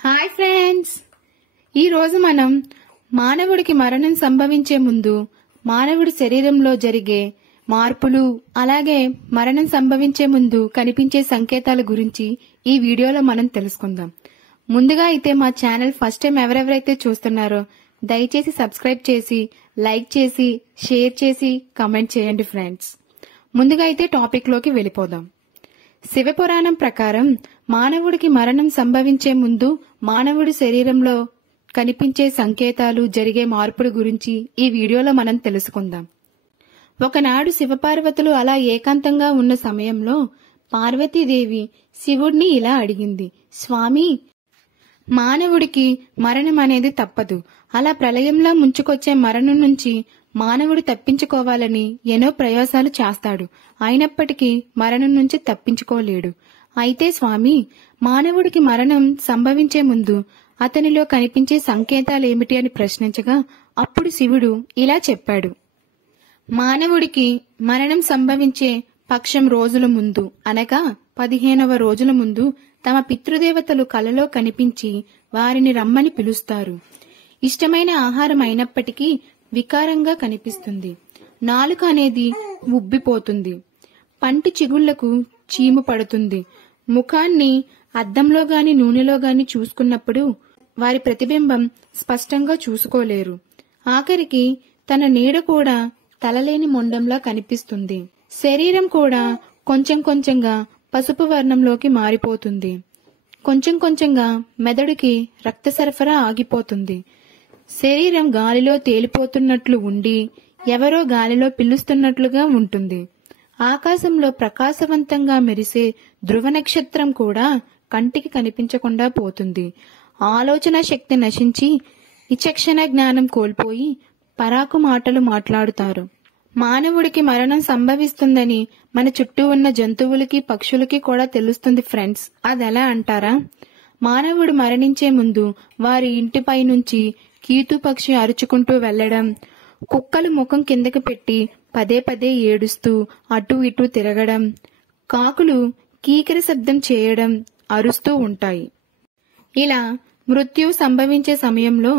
Hi friends, ఈ రోజు మనం మానవుడికి మరణం సంభవించే ముందు మానవుడి శరీరంలో జరిగే మార్పులు, అలాగే మరణం సంభవించే ముందు కనిపించే సంకేతాల గురించి ఈ వీడియోలో మనం తెలుసుకుందాం. ముందుగా అయితే మా ఛానల్ ఫస్ట్ టైం ఎవరెవరైతే చూస్తున్నారో దయచేసి సబ్స్క్రైబ్ చేసి, లైక్ చేసి, షేర్ చేసి, కమెంట్ చేయండి ఫ్రెండ్స్. ముందుగా అయితే టాపిక్ లోకి వెళ్ళిపోదాం. శివపురాణం ప్రకారం మానవుడికి మరణం సంభవించే ముందు మానవుడి శరీరంలో కనిపించే సంకేతాలు, జరిగే మార్పుల గురించి ఈ వీడియోలో మనం తెలుసుకుందాం. ఒకనాడు శివపార్వతులు అలా ఏకాంతంగా ఉన్న సమయంలో పార్వతీదేవి శివుడిని ఇలా అడిగింది, స్వామి, మానవుడికి మరణం అనేది తప్పదు. అలా ప్రళయంలా ముంచుకొచ్చే మరణం నుంచి మానవుడు తప్పించుకోవాలని ఎన్నో ప్రయాసాలు చేస్తాడు. అయినప్పటికీ మరణం నుంచి తప్పించుకోలేడు. అయితే స్వామి, మానవుడికి మరణం సంభవించే ముందు అతనిలో కనిపించే సంకేతాలు ఏమిటి అని ప్రశ్నించగా అప్పుడు శివుడు ఇలా చెప్పాడు. మానవుడికి మరణం సంభవించే పక్షం రోజుల ముందు, అనగా 15వ రోజుల ముందు తమ పితృదేవతలు కలలో కనిపించి వారిని రమ్మని పిలుస్తారు. ఇష్టమైన ఆహారం అయినప్పటికీ వికారంగా కనిపిస్తుంది. నాలుక అనేది ఉబ్బిపోతుంది. పంటి చిగుళ్లకు చీము పడుతుంది. ముఖాన్ని అద్దంలో గాని నూనెలో గాని చూసుకున్నప్పుడు వారి ప్రతిబింబం స్పష్టంగా చూసుకోలేరు. ఆఖరికి తన నీడ కూడా తలలేని మొండంలా కనిపిస్తుంది. శరీరం కూడా కొంచెం కొంచెంగా పసుపు వర్ణంలోకి మారిపోతుంది. కొంచెం కొంచెంగా మెదడుకి రక్త సరఫరా ఆగిపోతుంది. శరీరం గాలిలో తేలిపోతున్నట్లు ఉండి ఎవరో గాలిలో పిలుస్తున్నట్లుగా ఉంటుంది. ఆకాశంలో ప్రకాశవంతంగా మెరిసే ధ్రువ నక్షత్రం కూడా కంటికి కనిపించకుండా పోతుంది. ఆలోచన శక్తి నశించి విచక్షణ జ్ఞానం కోల్పోయి పరాకు మాటలు మాట్లాడుతారు. మానవుడికి మరణం సంభవిస్తుందని మన చుట్టూ ఉన్న జంతువులకి, పక్షులకి కూడా తెలుస్తుంది ఫ్రెండ్స్. అదెలా అంటారా? మానవుడు మరణించే ముందు వారి ఇంటిపై నుంచి కీతు పక్షి అరుచుకుంటూ వెళ్లడం, కుక్కలు ముఖం కిందకి పెట్టి పదే పదే ఏడుస్తూ అటూ ఇటూ తిరగడం, కాకులు కీకరి శబ్దం చేయడం, అరుస్తూ ఉంటాయి. ఇలా మృత్యువు సంభవించే సమయంలో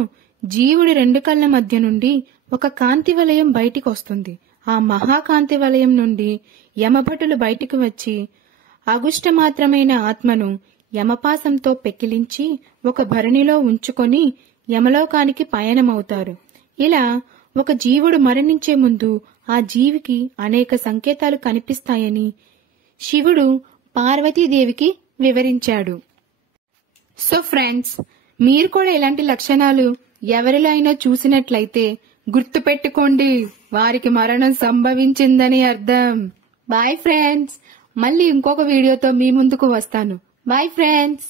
జీవుడి రెండు కళ్ల మధ్య నుండి ఒక కాంతి వలయం బయటికి వస్తుంది. ఆ మహాకాంతి వలయం నుండి యమభటులు బయటికి వచ్చి అగుష్టమాత్రమైన ఆత్మను యమపాసంతో పెకిలించి ఒక భరణిలో ఉంచుకొని యమలోకానికి పయనమవుతారు. ఇలా ఒక జీవుడు మరణించే ముందు ఆ జీవికి అనేక సంకేతాలు కనిపిస్తాయని శివుడు పార్వతీదేవికి వివరించాడు. సో ఫ్రెండ్స్, మీరు కూడా ఇలాంటి లక్షణాలు ఎవరిలో అయినా చూసినట్లయితే గుర్తుపెట్టుకోండి, వారికి మరణం సంభవించిందని అర్థం. బాయ్ ఫ్రెండ్స్, మళ్ళీ ఇంకొక వీడియోతో మీ ముందుకు వస్తాను. Bye friends.